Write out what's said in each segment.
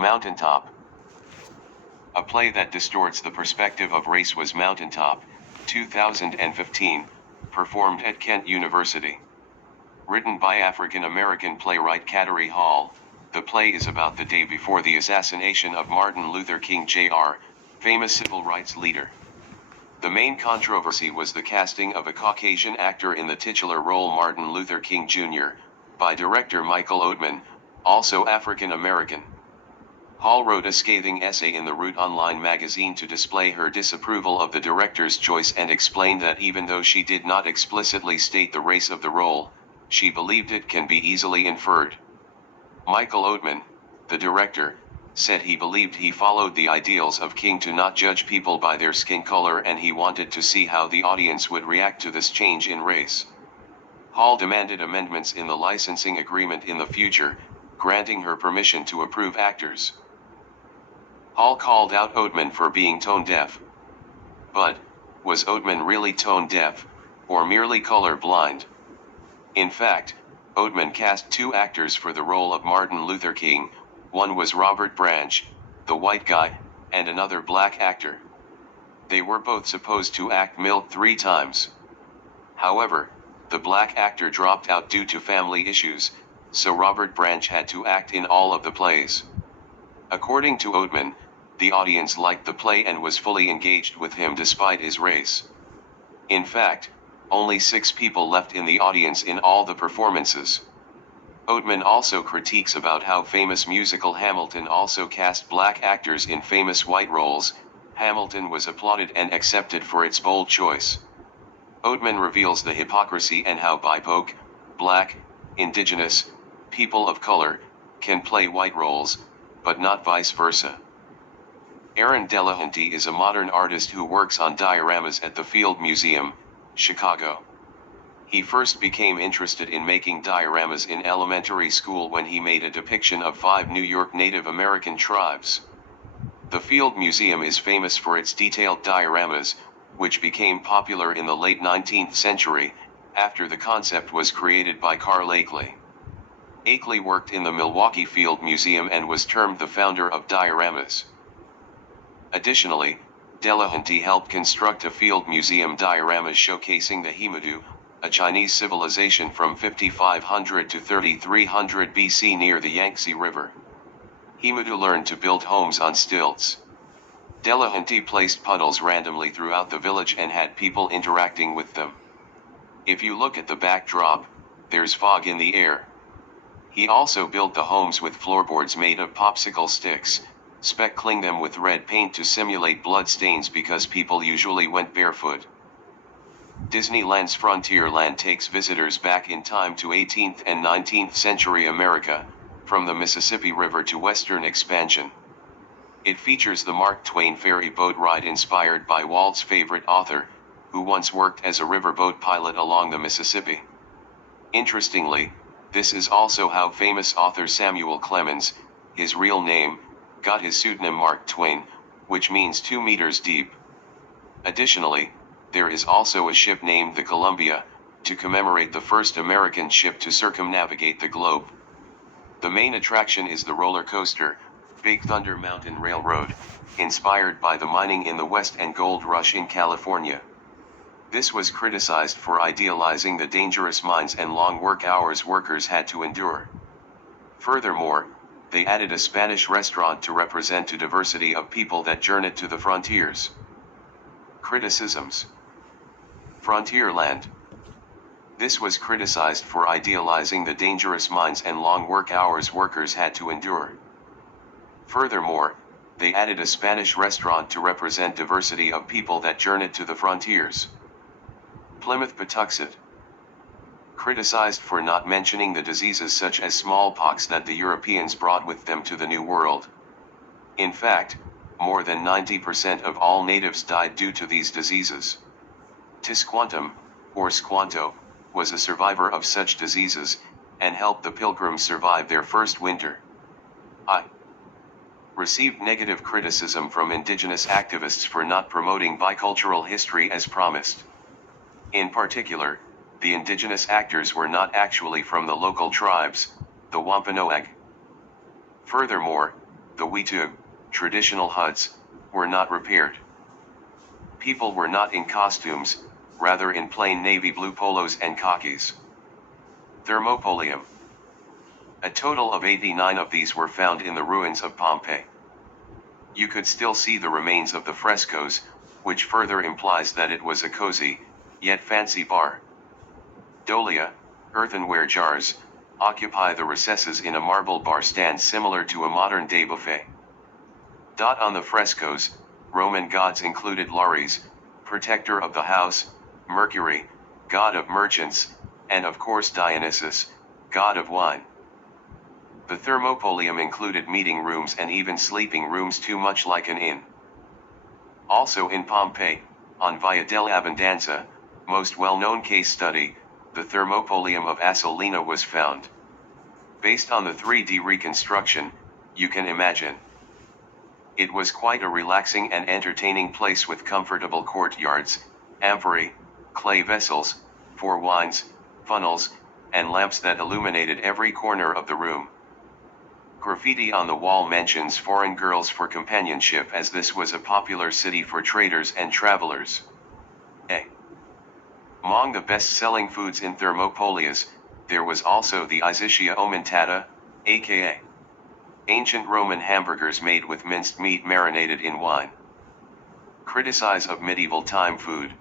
Mountaintop. A play that distorts the perspective of race was Mountaintop, 2015, performed at Kent University. Written by African-American playwright Kateri Hall, the play is about the day before the assassination of Martin Luther King Jr., famous civil rights leader. The main controversy was the casting of a Caucasian actor in the titular role Martin Luther King Jr., by director Michael Oatman, also African American. Hall wrote a scathing essay in the Root Online magazine to display her disapproval of the director's choice and explained that even though she did not explicitly state the race of the role, she believed it can be easily inferred. Michael Oatman, the director, said he believed he followed the ideals of King to not judge people by their skin color and he wanted to see how the audience would react to this change in race. Hall demanded amendments in the licensing agreement in the future, granting her permission to approve actors. Hall called out Oatman for being tone deaf. But, was Oatman really tone deaf, or merely color blind? In fact, Oatman cast two actors for the role of Martin Luther King. One was Robert Branch, the white guy, and another black actor. They were both supposed to act milk 3 times. However, the black actor dropped out due to family issues, so Robert Branch had to act in all of the plays. According to Oatman, the audience liked the play and was fully engaged with him despite his race. In fact, only 6 people left in the audience in all the performances. Oatman also critiques about how famous musical Hamilton also cast black actors in famous white roles. Hamilton was applauded and accepted for its bold choice. Oatman reveals the hypocrisy and how BIPOC, black, indigenous, people of color, can play white roles, but not vice versa. Aaron Delahanty is a modern artist who works on dioramas at the Field Museum, Chicago. He first became interested in making dioramas in elementary school when he made a depiction of 5 New York Native American tribes. The Field Museum is famous for its detailed dioramas, which became popular in the late 19th century, after the concept was created by Carl Akeley. Akeley worked in the Milwaukee Field Museum and was termed the founder of dioramas. Additionally, Delahanty helped construct a field museum diorama showcasing the Himadu, a Chinese civilization from 5500 to 3300 BC near the Yangtze River. Himadu learned to build homes on stilts. Delahanty placed puddles randomly throughout the village and had people interacting with them. If you look at the backdrop, there's fog in the air. He also built the homes with floorboards made of popsicle sticks, speckling them with red paint to simulate blood stains because people usually went barefoot. Disneyland's Frontierland takes visitors back in time to 18th and 19th century America, from the Mississippi River to Western expansion. It features the Mark Twain ferry boat ride inspired by Walt's favorite author, who once worked as a riverboat pilot along the Mississippi. Interestingly, this is also how famous author Samuel Clemens, his real name, got his pseudonym Mark Twain, which means 2 meters deep. Additionally, there is also a ship named the Columbia, to commemorate the first American ship to circumnavigate the globe. The main attraction is the roller coaster, Big Thunder Mountain Railroad, inspired by the mining in the West and gold rush in California. This was criticized for idealizing the dangerous mines and long work hours workers had to endure. Furthermore, they added a Spanish restaurant to represent the diversity of people that journeyed to the frontiers. Criticisms. Frontierland. This was criticized for idealizing the dangerous mines and long work hours workers had to endure. Furthermore, they added a Spanish restaurant to represent diversity of people that journeyed to the frontiers. Plymouth Patuxent. Criticized for not mentioning the diseases such as smallpox that the Europeans brought with them to the New World. In fact, more than 90% of all natives died due to these diseases. Tisquantum, or Squanto, was a survivor of such diseases, and helped the Pilgrims survive their first winter. I received negative criticism from indigenous activists for not promoting bicultural history as promised. In particular, the indigenous actors were not actually from the local tribes, the Wampanoag. Furthermore, the Wetug, traditional huts, were not repaired. People were not in costumes, rather in plain navy blue polos and khakis. Thermopolium. A total of 89 of these were found in the ruins of Pompeii. You could still see the remains of the frescoes, which further implies that it was a cozy, yet fancy bar. Dolia, earthenware jars, occupy the recesses in a marble bar stand similar to a modern-day buffet. On the frescoes, Roman gods included Lares, protector of the house, Mercury, god of merchants, and of course Dionysus, god of wine. The Thermopolium included meeting rooms and even sleeping rooms too much like an inn. Also in Pompeii, on Via dell'Abbondanza, most well-known case study, the Thermopolium of Asolina was found. Based on the 3D reconstruction, you can imagine. It was quite a relaxing and entertaining place with comfortable courtyards, amphorae, clay vessels, for wines, funnels, and lamps that illuminated every corner of the room. Graffiti on the wall mentions foreign girls for companionship, as this was a popular city for traders and travelers. Among the best-selling foods in Thermopolias, there was also the Isitia aumentata, aka ancient Roman hamburgers made with minced meat marinated in wine. Criticize of medieval time food.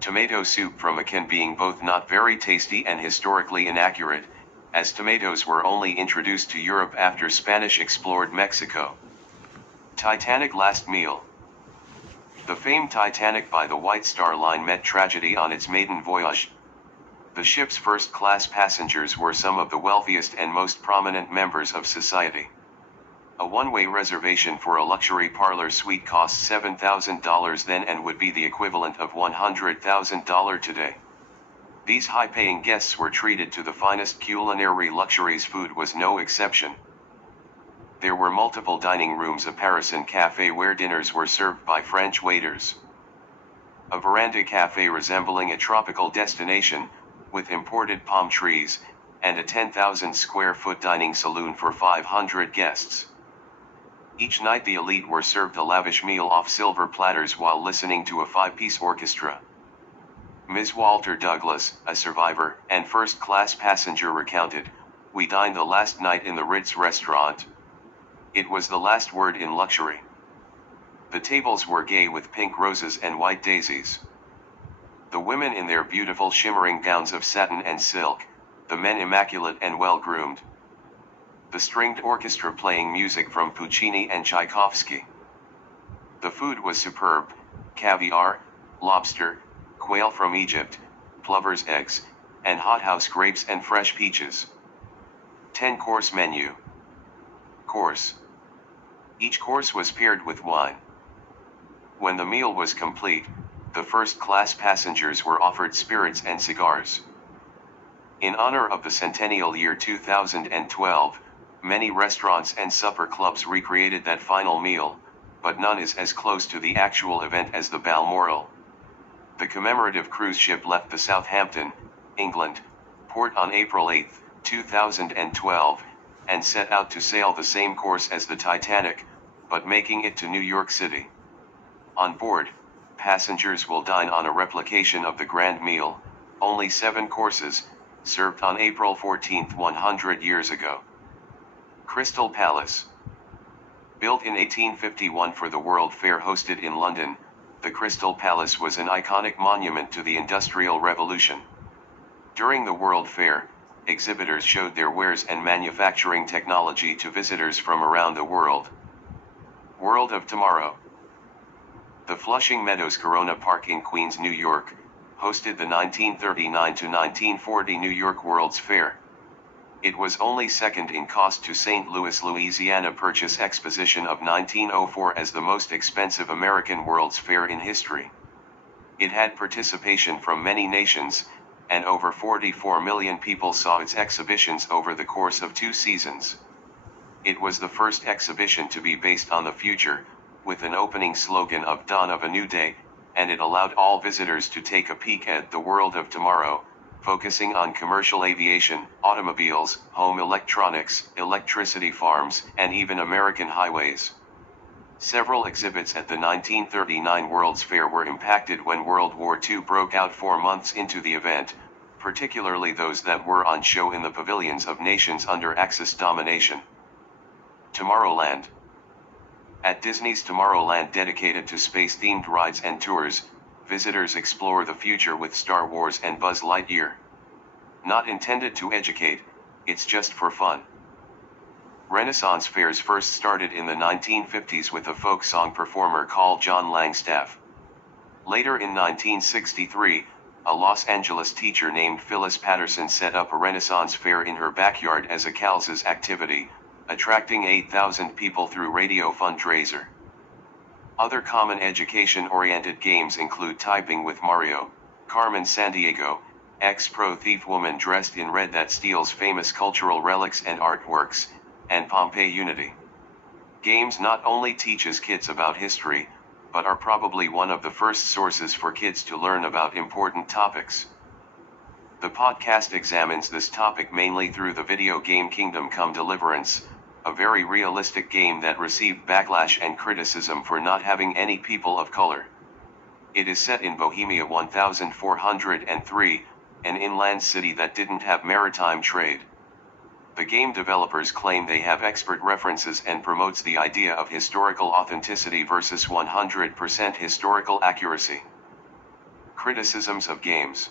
Tomato soup from a can being both not very tasty and historically inaccurate, as tomatoes were only introduced to Europe after Spanish explored Mexico. Titanic last meal. The famed Titanic by the White Star Line met tragedy on its maiden voyage. The ship's first-class passengers were some of the wealthiest and most prominent members of society. A one-way reservation for a luxury parlor suite cost $7,000 then and would be the equivalent of $100,000 today. These high-paying guests were treated to the finest culinary luxuries. Food was no exception. There were multiple dining rooms, a Parisian café where dinners were served by French waiters. A veranda café resembling a tropical destination, with imported palm trees, and a 10,000 square foot dining saloon for 500 guests. Each night the elite were served a lavish meal off silver platters while listening to a 5-piece orchestra. Ms. Walter Douglas, a survivor and first-class passenger, recounted, "We dined the last night in the Ritz restaurant. It was the last word in luxury. The tables were gay with pink roses and white daisies. The women in their beautiful shimmering gowns of satin and silk, the men immaculate and well-groomed. The stringed orchestra playing music from Puccini and Tchaikovsky. The food was superb: caviar, lobster, quail from Egypt, plover's eggs, and hothouse grapes and fresh peaches. 10-course menu. Course. Each course was paired with wine. When the meal was complete, the first-class passengers were offered spirits and cigars. In honor of the centennial year 2012, many restaurants and supper clubs recreated that final meal, but none is as close to the actual event as the Balmoral. The commemorative cruise ship left the Southampton, England, port on April 8, 2012, and set out to sail the same course as the Titanic, but making it to New York City. On board, passengers will dine on a replication of the grand meal, only 7 courses, served on April 14, 100 years ago. Crystal Palace. Built in 1851 for the World Fair hosted in London, the Crystal Palace was an iconic monument to the Industrial Revolution. During the World Fair, exhibitors showed their wares and manufacturing technology to visitors from around the world. World of Tomorrow. The Flushing Meadows Corona Park in Queens, New York, hosted the 1939 to 1940 New York World's Fair. It was only second in cost to St. Louis, Louisiana Purchase Exposition of 1904 as the most expensive American World's Fair in history. It had participation from many nations, and over 44 million people saw its exhibitions over the course of 2 seasons. It was the first exhibition to be based on the future, with an opening slogan of Dawn of a New Day, and it allowed all visitors to take a peek at the world of tomorrow, focusing on commercial aviation, automobiles, home electronics, electricity farms, and even American highways. Several exhibits at the 1939 World's Fair were impacted when World War II broke out 4 months into the event, particularly those that were on show in the pavilions of nations under Axis domination. Tomorrowland. At Disney's Tomorrowland, dedicated to space-themed rides and tours, visitors explore the future with Star Wars and Buzz Lightyear. Not intended to educate, it's just for fun. Renaissance fairs first started in the 1950s with a folk song performer called John Langstaff. Later in 1963, a Los Angeles teacher named Phyllis Patterson set up a Renaissance fair in her backyard as a CalS's activity, attracting 8,000 people through radio fundraiser. Other common education-oriented games include Typing with Mario, Carmen Sandiego, ex-pro thief woman dressed in red that steals famous cultural relics and artworks, and Pompeii Unity. Games not only teaches kids about history, but are probably one of the first sources for kids to learn about important topics. The podcast examines this topic mainly through the video game Kingdom Come Deliverance, a very realistic game that received backlash and criticism for not having any people of color. It is set in Bohemia 1403, an inland city that didn't have maritime trade. The game developers claim they have expert references and promotes the idea of historical authenticity versus 100% historical accuracy. Criticisms of games.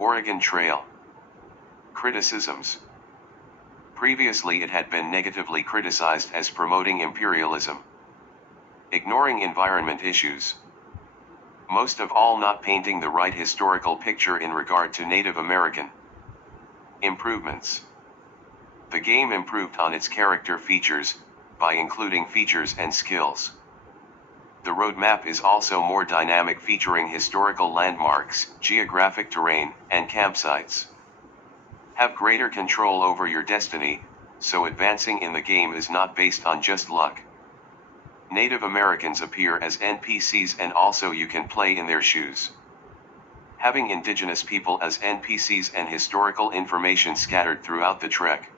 Oregon Trail. Criticisms. Previously it had been negatively criticized as promoting imperialism. Ignoring environment issues. Most of all, not painting the right historical picture in regard to Native American. Improvements. The game improved on its character features, by including features and skills. The roadmap is also more dynamic, featuring historical landmarks, geographic terrain, and campsites. Have greater control over your destiny, so advancing in the game is not based on just luck. Native Americans appear as NPCs and also you can play in their shoes. Having indigenous people as NPCs and historical information scattered throughout the trek.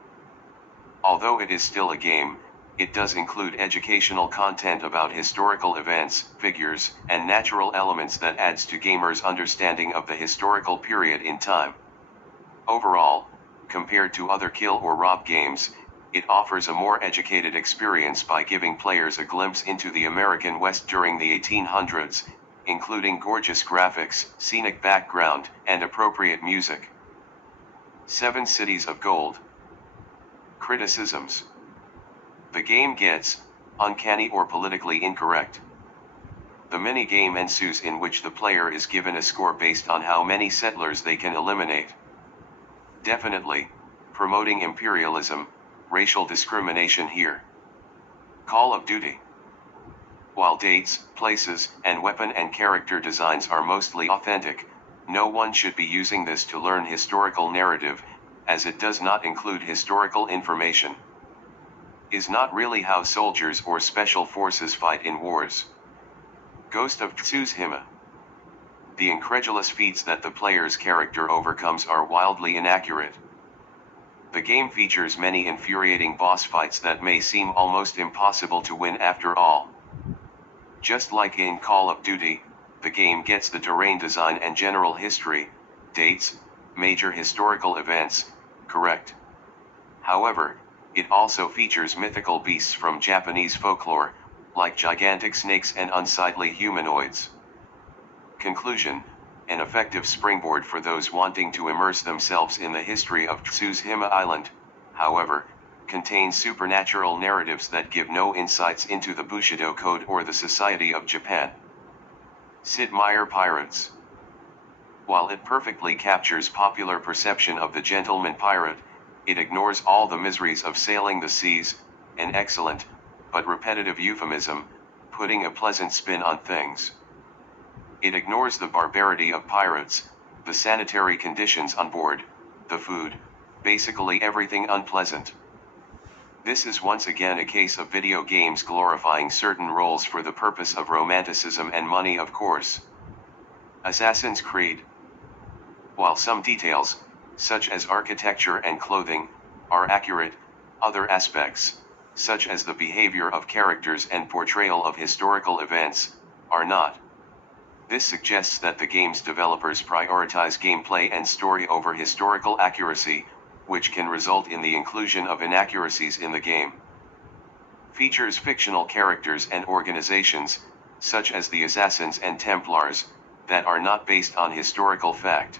Although it is still a game, it does include educational content about historical events, figures, and natural elements that adds to gamers' understanding of the historical period in time. Overall, compared to other kill or rob games, it offers a more educated experience by giving players a glimpse into the American West during the 1800s, including gorgeous graphics, scenic background, and appropriate music. 7 Cities of Gold. Criticisms. The game gets uncanny or politically incorrect. The mini-game ensues in which the player is given a score based on how many settlers they can eliminate. Definitely promoting imperialism, racial discrimination here. Call of Duty. While dates, places, and weapon and character designs are mostly authentic, no one should be using this to learn historical narrative, as it does not include historical information. Is not really how soldiers or special forces fight in wars. Ghost of Tsushima. The incredulous feats that the player's character overcomes are wildly inaccurate. The game features many infuriating boss fights that may seem almost impossible to win after all. Just like in Call of Duty, the game gets the terrain design and general history, dates, major historical events, correct. However, it also features mythical beasts from Japanese folklore, like gigantic snakes and unsightly humanoids. Conclusion: an effective springboard for those wanting to immerse themselves in the history of Tsushima Island, however, contains supernatural narratives that give no insights into the Bushido Code or the Society of Japan. Sid Meier Pirates. While it perfectly captures popular perception of the gentleman pirate, it ignores all the miseries of sailing the seas, an excellent, but repetitive euphemism, putting a pleasant spin on things. It ignores the barbarity of pirates, the sanitary conditions on board, the food, basically everything unpleasant. This is once again a case of video games glorifying certain roles for the purpose of romanticism and money, of course. Assassin's Creed. While some details, such as architecture and clothing, are accurate, other aspects, such as the behavior of characters and portrayal of historical events, are not. This suggests that the game's developers prioritize gameplay and story over historical accuracy, which can result in the inclusion of inaccuracies in the game. Features fictional characters and organizations, such as the Assassins and Templars, that are not based on historical fact.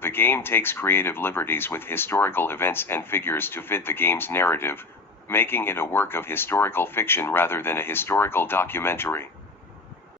The game takes creative liberties with historical events and figures to fit the game's narrative, making it a work of historical fiction rather than a historical documentary.